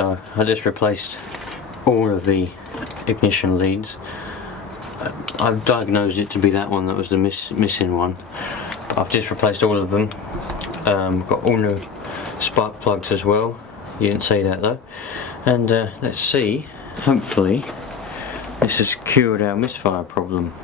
So I just replaced all of the ignition leads. I've diagnosed it to be that one that was the missing one. I've just replaced all of them. Got all new spark plugs as well. You didn't see that though. And let's see, hopefully this has cured our misfire problem.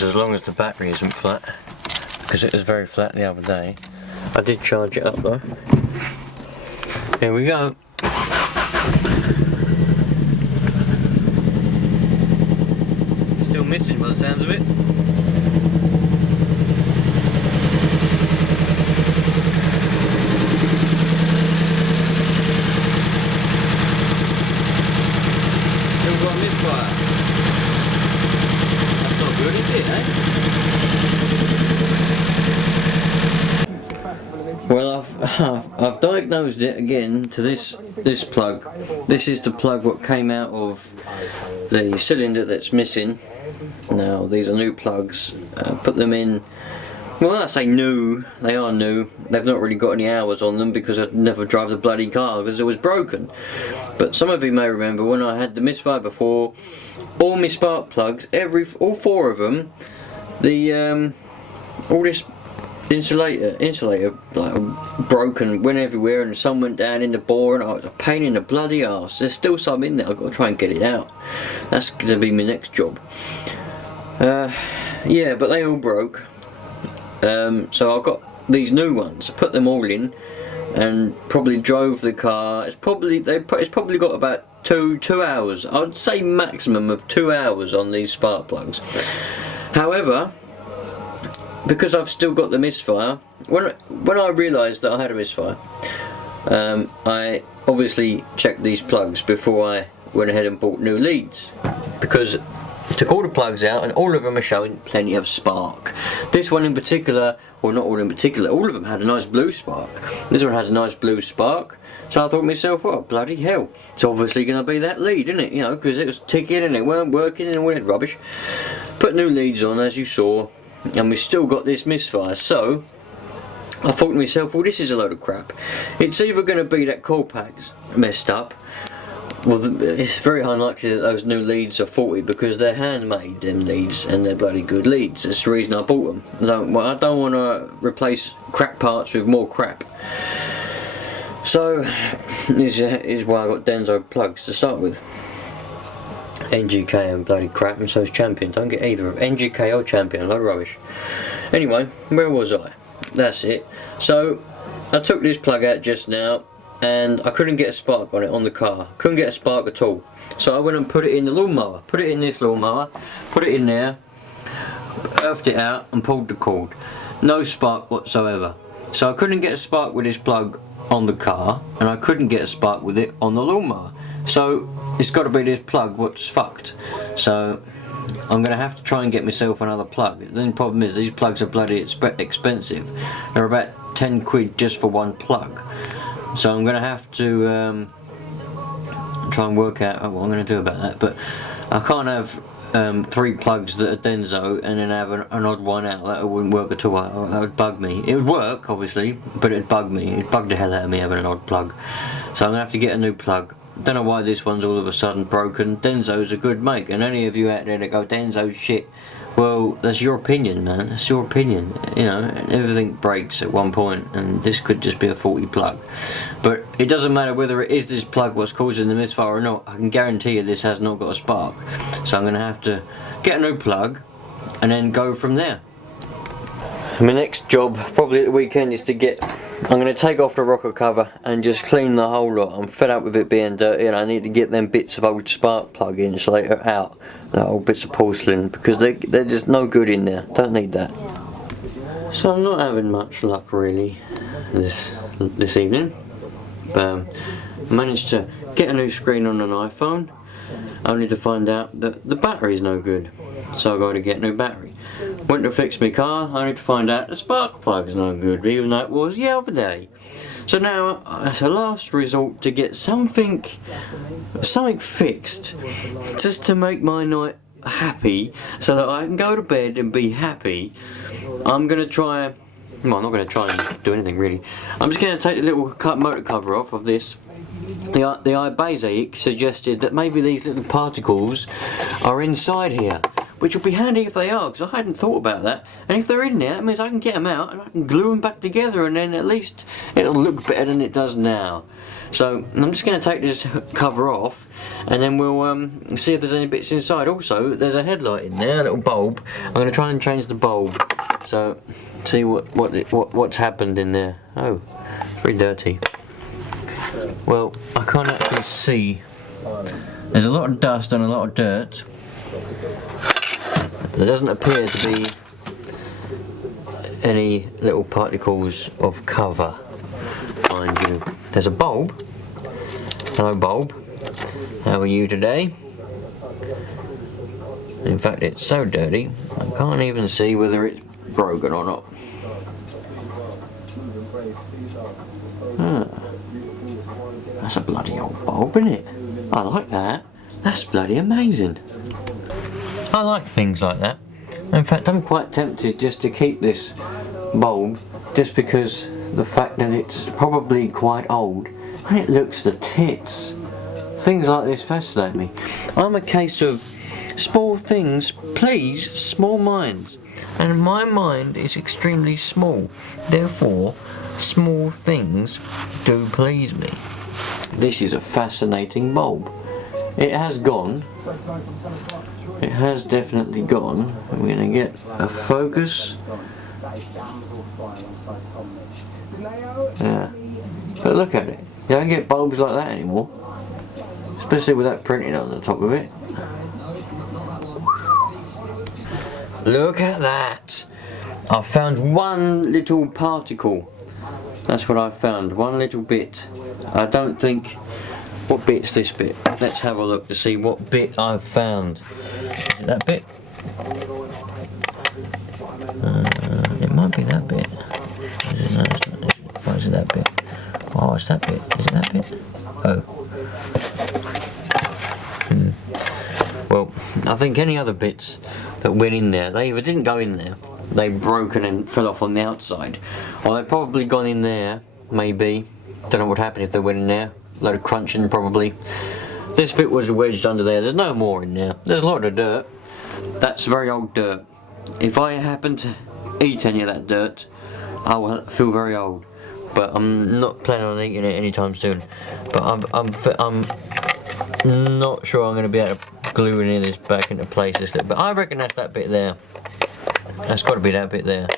As long as the battery isn't flat, because it was very flat the other day. I did charge it up though. Here we go. Still missing by the sounds of it. Still got a misfire. Good, is it, eh? Well, I've diagnosed it again to this plug. This is the plug what came out of the cylinder that's missing. Now these are new plugs. Put them in. Well, when I say new, they are new. They've not really got any hours on them because I'd never drive the bloody car because it was broken. But some of you may remember when I had the misfire before, all my spark plugs, all four of them, all this insulator like broken, went everywhere, and some went down in the bore, and it was a pain in the bloody arse. There's still some in there. I've got to try and get it out. That's going to be my next job. Yeah, but they all broke. So I've got these new ones. I put them all in and probably drove the car. It's probably got about two hours. I would say maximum of 2 hours on these spark plugs. However, because I've still got the misfire, when I realised that I had a misfire, I obviously checked these plugs before I went ahead and bought new leads, because took all the plugs out and all of them are showing plenty of spark. This one in particular, well, not all in particular, all of them had a nice blue spark. This one had a nice blue spark, so I thought to myself, oh bloody hell, it's obviously going to be that lead, isn't it? You know, because it was ticking and it weren't working and all that rubbish. Put new leads on, as you saw, and we've still got this misfire. So I thought to myself, well, this is a load of crap. It's either going to be that coil pack's messed up. Well, it's very unlikely that those new leads are faulty because they're handmade, them leads, and they're bloody good leads. That's the reason I bought them. I don't want to replace crap parts with more crap. So this is why I got Denso plugs to start with. NGK and bloody crap, and so's Champion. Don't get either of NGK or Champion, a load of rubbish. Anyway, where was I? That's it. So I took this plug out just now, and I couldn't get a spark on it on the car. Couldn't get a spark at all. So I went and put it in the lawnmower. Put it in this lawnmower. Put it in there. Earthed it out and pulled the cord. No spark whatsoever. So I couldn't get a spark with this plug on the car, and I couldn't get a spark with it on the lawnmower. So it's got to be this plug what's fucked. So I'm going to have to try and get myself another plug. The only problem is these plugs are bloody expensive. They're about 10 quid just for one plug. So I'm going to have to try and work out what I'm going to do about that. But I can't have 3 plugs that are Denso and then have an odd one out. That wouldn't work at all. That would bug me. It would work, obviously, but it'd bug me. It'd bug the hell out of me having an odd plug. So I'm going to have to get a new plug. Don't know why this one's all of a sudden broken. Denso's a good make, and any of you out there that go Denso's shit, well, that's your opinion, man. That's your opinion. You know, everything breaks at one point, and this could just be a faulty plug. But it doesn't matter whether it is this plug what's causing the misfire or not. I can guarantee you this has not got a spark. So I'm going to have to get a new plug and then go from there. my next job, probably at the weekend, is to get... I'm going to take off the rocker cover and just clean the whole lot. I'm fed up with it being dirty, and I need to get them bits of old spark plug insulator out. The old bits of porcelain, because they're just no good in there. Don't need that. So I'm not having much luck really this evening. But I managed to get a new screen on an iPhone, only to find out that the battery's no good. So I got to get a new battery. Went to fix my car, only to find out the spark plug's no good, even though it was the other day. So now it's a last resort to get something fixed, just to make my night happy, so that I can go to bed and be happy. I'm gonna try. Well, I'm not gonna try and do anything really. I'm just gonna take the little motor cover off of this. The iBasic suggested that maybe these little particles are inside here, which will be handy if they are, because I hadn't thought about that. And if they're in there, that means I can get them out and I can glue them back together, and then at least it'll look better than it does now. So I'm just going to take this cover off, and then we'll see if there's any bits inside. Also, there's a headlight in there, a little bulb. I'm going to try and change the bulb, so see what's happened in there. Oh, it's very dirty. Well, I can't actually see. There's a lot of dust and a lot of dirt. There doesn't appear to be any little particles of cover, mind you. There's a bulb. Hello bulb. How are you today? In fact, it's so dirty I can't even see whether it's broken or not. That's a bloody old bulb, isn't it? I like that. That's bloody amazing. I like things like that. In fact, I'm quite tempted just to keep this bulb, just because the fact that it's probably quite old and it looks the tits. Things like this fascinate me. I'm a case of small things please small minds, and my mind is extremely small. Therefore, small things do please me. This is a fascinating bulb. It has gone. It has definitely gone. I'm going to get a focus. Yeah. But look at it. You don't get bulbs like that anymore. Especially with that printing on the top of it. Look at that. I found one little particle. That's what I found. One little bit. I don't think... What bit's this bit? Let's have a look to see what bit I've found. Is it that bit? It might be that bit. No, it's not. Why is it that bit? Oh, it's that bit. Is it that bit? Oh. Well, I think any other bits that went in there, they either didn't go in there, they broken and fell off on the outside, or they've probably gone in there, maybe. Don't know what happened if they went in there. Load of crunching probably. This bit was wedged under there. There's no more in there. There's a lot of dirt. That's very old dirt. If I happen to eat any of that dirt, I will feel very old. But I'm not planning on eating it anytime soon. But I'm not sure I'm going to be able to glue any of this back into place. But I reckon that's that bit there. That's got to be that bit there,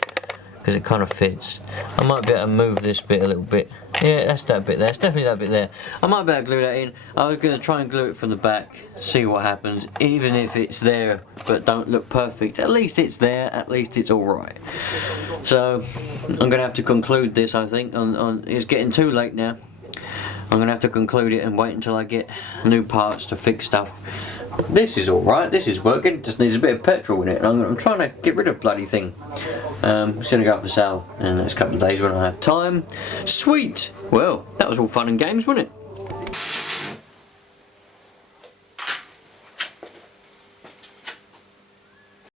because it kind of fits. I might be able to move this bit a little bit. Yeah, that's that bit there. It's definitely that bit there. I might be able to glue that in. I was going to try and glue it from the back, see what happens. Even if it's there but don't look perfect, at least it's there, at least it's alright. So, I'm going to have to conclude this, I think. It's getting too late now. I'm going to have to conclude it and wait until I get new parts to fix stuff. This is alright, this is working, it just needs a bit of petrol in it. I'm trying to get rid of the bloody thing. It's going to go up for sale in the next couple of days when I have time. Sweet! Well, that was all fun and games, wasn't it?